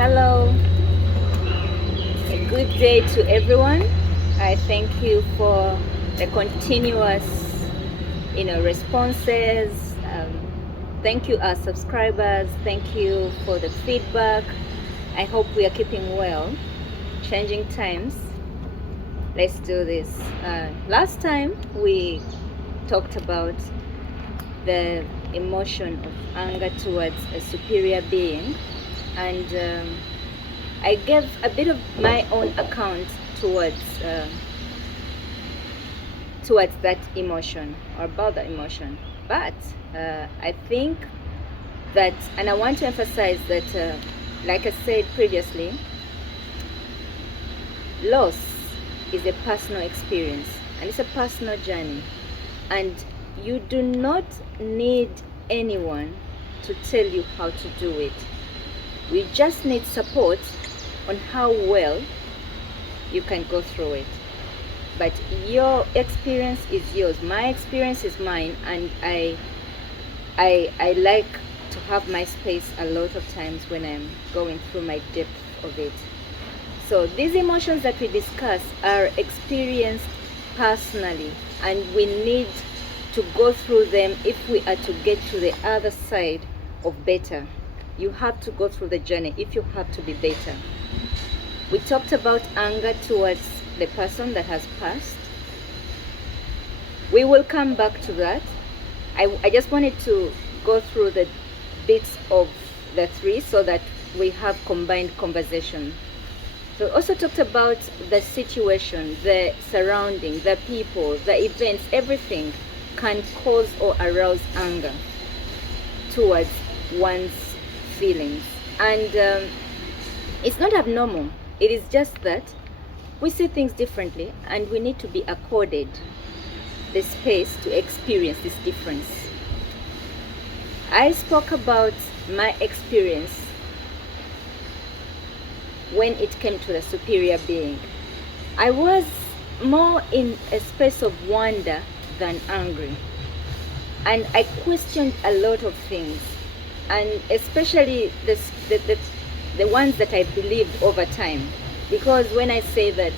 Hello, a good day to everyone. I thank you for the continuous, responses. Thank you, our subscribers. Thank you for the feedback. I hope we are keeping well. Changing times. Let's do this. Last time we talked about the emotion of anger towards a superior being, and I gave a bit of my own account towards that emotion, or about the emotion. But I think that, and I want to emphasize that, like I said previously, loss is a personal experience and it's a personal journey, and you do not need anyone to tell you how to do it. We just need support on how well you can go through it. But your experience is yours, my experience is mine, and I like to have my space a lot of times when I'm going through my depth of it. So these emotions that we discuss are experienced personally, and we need to go through them if we are to get to the other side of better. You have to go through the journey if you have to be better. We talked about anger towards the person that has passed. We will come back to that. I just wanted to go through the bits of the three so that we have combined conversation. So we also talked about the situation, the surrounding, the people, the events, everything can cause or arouse anger towards one's feelings. And it's not abnormal. It is just that we see things differently, and we need to be accorded the space to experience this difference. I spoke about my experience when it came to the superior being. I was more in a space of wonder than angry, and I questioned a lot of things, and especially the ones that I believed over time. Because when I say that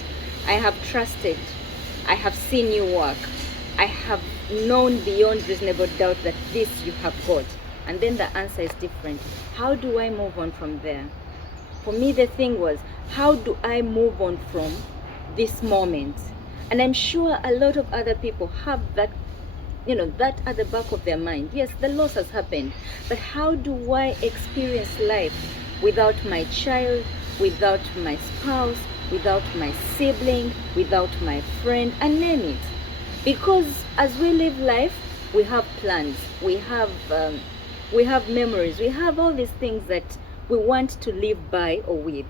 I have trusted, I have seen you work, I have known beyond reasonable doubt that this you have got, and then the answer is different. How do I move on from there? For me, the thing was, how do I move on from this moment? And I'm sure a lot of other people have that, that at the back of their mind. Yes, the loss has happened, but how do I experience life without my child, without my spouse, without my sibling, without my friend, and name it? Because as we live life, we have plans, we have memories, we have all these things that we want to live by or with,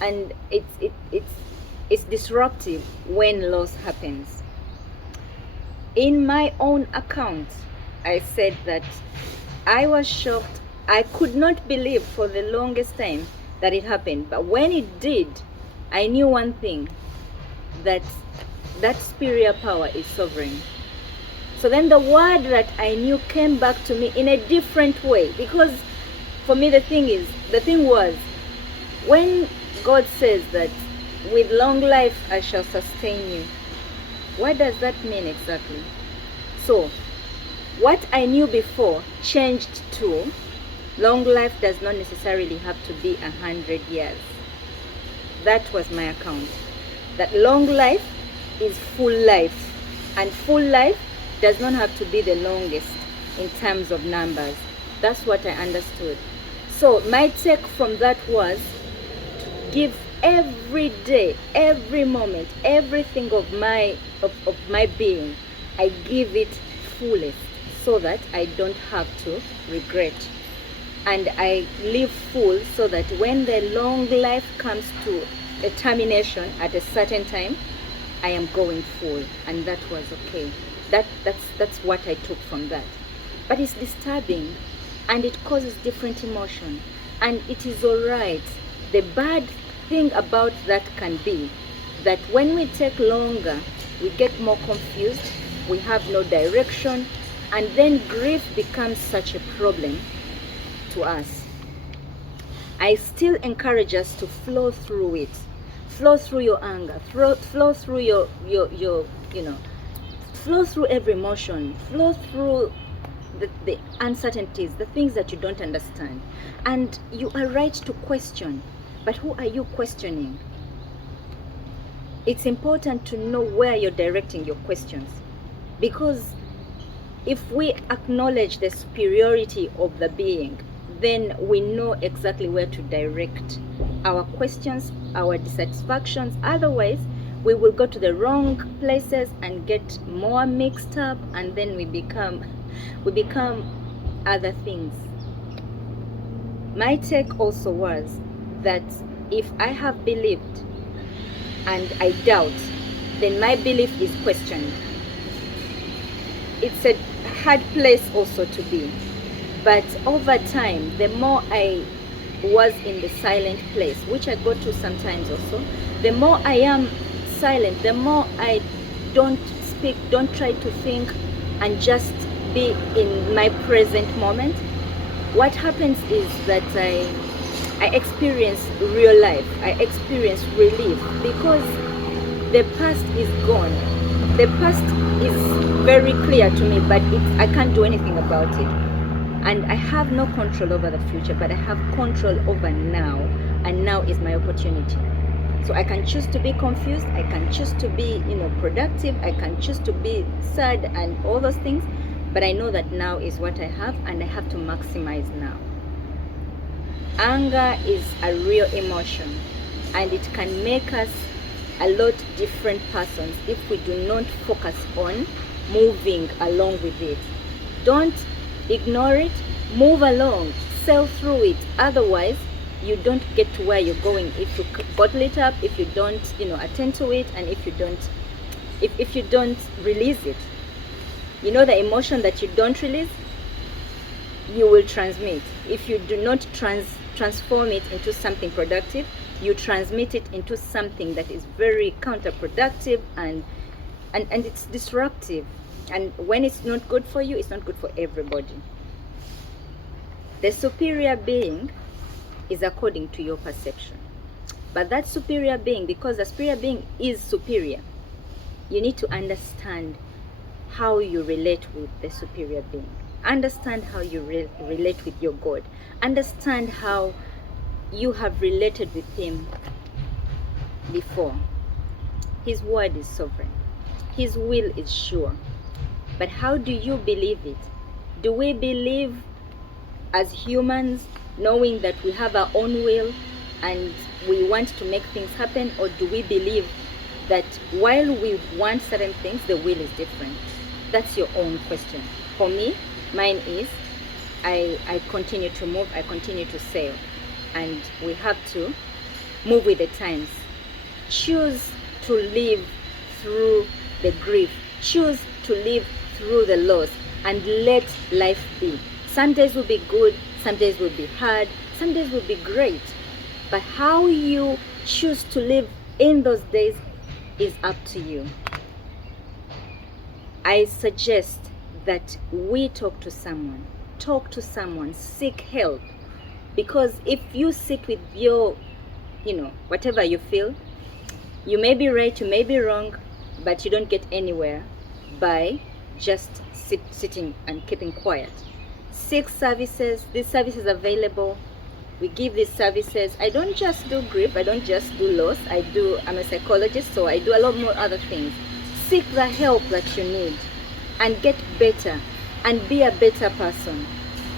and it's disruptive when loss happens. In my own account, I said that I was shocked. I could not believe for the longest time that it happened, but when it did, I knew one thing, that superior power is sovereign. So then the word that I knew came back to me in a different way, because for me the thing was, when God says that with long life I shall sustain you, what does that mean exactly? So what I knew before changed to, long life does not necessarily have to be 100 years. That was my account. That long life is full life, and full life does not have to be the longest in terms of numbers. That's what I understood. So my take from that was to give every day, every moment, everything of my being, I give it fullest, so that I don't have to regret. And I live full, so that when the long life comes to a termination at a certain time, I am going full, and that was okay. That's what I took from that. But it's disturbing, and it causes different emotion, and it is all right. The bad thing about that can be that when we take longer, we get more confused, we have no direction, and then grief becomes such a problem to us. I still encourage us to flow through it. Flow through your anger, flow through your you know, flow through every emotion, flow through the uncertainties, the things that you don't understand. And you are right to question, but who are you questioning? It's important to know where you're directing your questions, because if we acknowledge the superiority of the being, then we know exactly where to direct our questions, our dissatisfactions. Otherwise, we will go to the wrong places and get more mixed up, and then we become other things. My take also was that if I have believed and I doubt, then my belief is questioned. It's a hard place also to be. But over time, the more I was in the silent place, which I go to sometimes also, the more I am silent, the more I don't speak, don't try to think, and just be in my present moment, what happens is that I experience real life. I experience relief, because the past is gone. The past is very clear to me, but I can't do anything about it. And I have no control over the future, but I have control over now, and now is my opportunity. So I can choose to be confused, I can choose to be, productive, I can choose to be sad and all those things, but I know that now is what I have, and I have to maximize now. Anger is a real emotion, and it can make us a lot different persons if we do not focus on moving along with it. Don't ignore it, move along, sail through it. Otherwise, you don't get to where you're going if you bottle it up, if you don't, attend to it, and if you don't release it. The emotion that you don't release, you will transmit. If you do not transform it into something productive, you transmit it into something that is very counterproductive and it's disruptive. And when it's not good for you, it's not good for everybody. The superior being is according to your perception. But that superior being, because the superior being is superior, you need to understand how you relate with the superior being. Understand how you relate with your God. Understand how you have related with him before. His word is sovereign. His will is sure. But how do you believe it? Do we believe as humans, knowing that we have our own will and we want to make things happen? Or do we believe that while we want certain things, the will is different? That's your own question. For me, mine is, I continue to move, I continue to sail. And we have to move with the times. Choose to live through the grief. Choose to live through the loss, and let life be. Some days will be good, some days will be hard, some days will be great. But how you choose to live in those days is up to you. I suggest that we talk to someone, seek help. Because if you sit with your, whatever you feel, you may be right, you may be wrong, but you don't get anywhere by just sitting and keeping quiet. Seek services. These services are available. We give these services. I don't just do grief, I don't just do loss. I'm a psychologist, so I do a lot more other things. Seek the help that you need and get better and be a better person.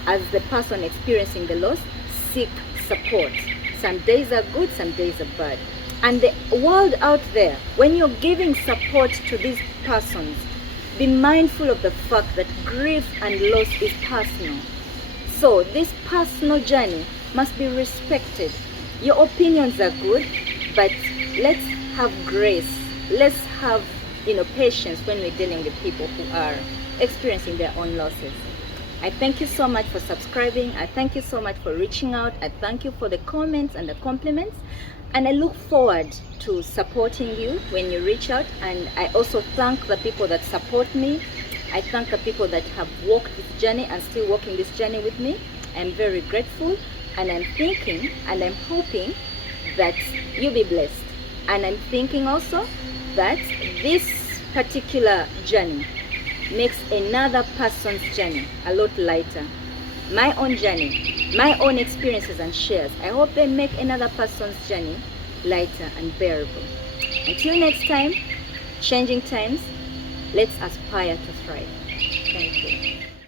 As the person experiencing the loss, seek support. Some days are good, some days are bad. And the world out there, when you're giving support to these persons, be mindful of the fact that grief and loss is personal. So this personal journey must be respected. Your opinions are good, but let's have grace. Let's have, patience when we're dealing with people who are experiencing their own losses. I thank you so much for subscribing. I thank you so much for reaching out. I thank you for the comments and the compliments. And I look forward to supporting you when you reach out. And I also thank the people that support me. I thank the people that have walked this journey and still walking this journey with me. I'm very grateful. And I'm thinking and I'm hoping that you'll be blessed. And I'm thinking also that this particular journey makes another person's journey a lot lighter. My own journey, my own experiences and shares, I hope they make another person's journey lighter and bearable. Until next time, changing times, let's aspire to thrive. Thank you.